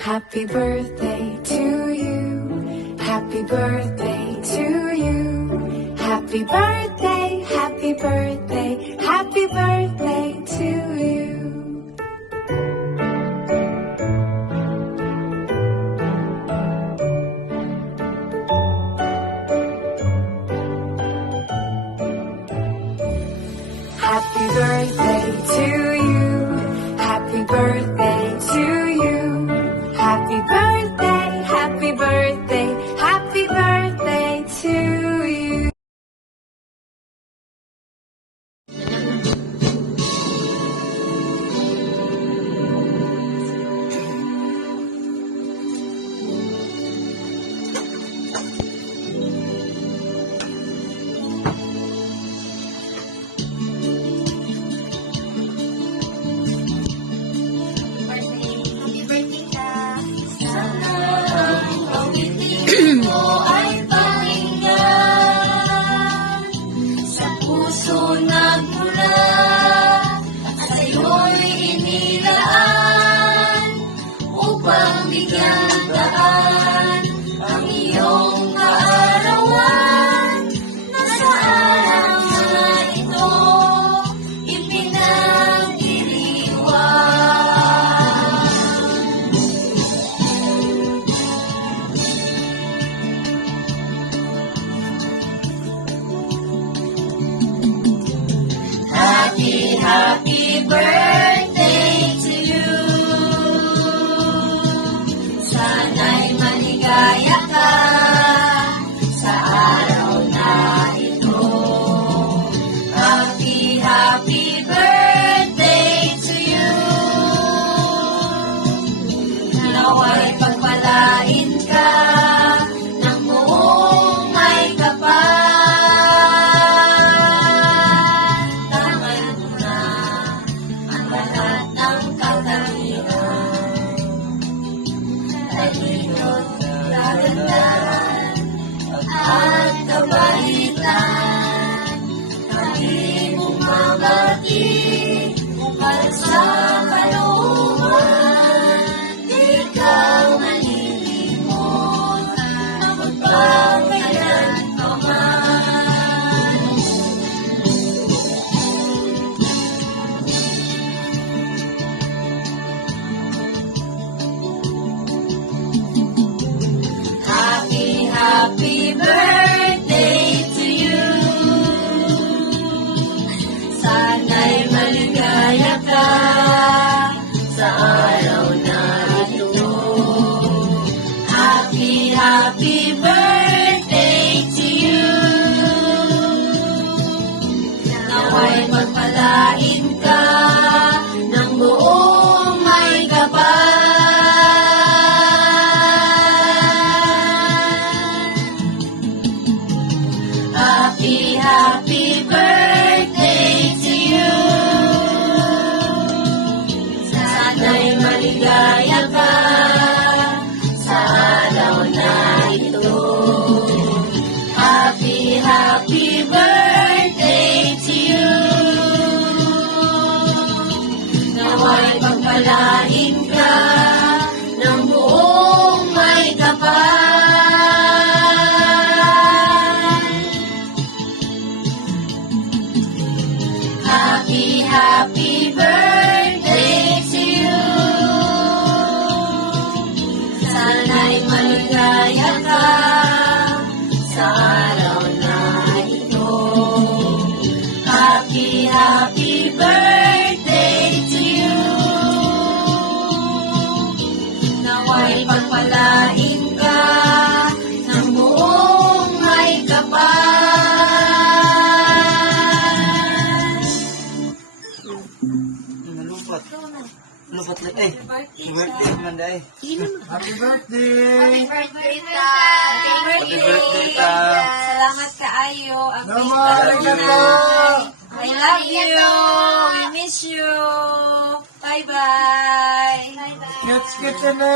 Happy birthday to you. Happy birthday to you. Happy birthday, happy birthday, happy birthday to you. Happy birthday to you. Happy birthday to you. Happy birthday, happy birthday, happy birthday to you. Puso nagmula at sa'yo'y inilaan upang bigyan daan ang iyong kaarawan na sa araw na ito ipinagdiriwang. Happy birthday to you. Sana'y maligaya ka sa araw na ito. Happy birthday to you. Nawa'y pagpalain ka ng buong may kapal. At kabaitan, kami mong mabati, bukal sa kalooban, di ka malilimot, na magpapailan ka man. Happy birthday to you. Sana'y maligaya ka sa araw na ito. Happy birthday to you. Nawa'y pagpalain ka ng buong may kapal. Happy birthday to you. Sana'y maligaya ka sa araw na ito. Happy birthday to you. Nawa'y pagpalain ka ng buong may kapal. Happy birthday to you. Sana'y maligaya ka sa araw na ito. Happy birthday to you. Nawa'y pagpalain ka ng buong may kapal. Lupot lang eh. Happy birthday, Manday. Happy birthday! Happy birthday, Ta! Happy birthday, Ta! Salamat kaayo. Naman! I love you. We miss you. Bye-bye. Skit-skit na!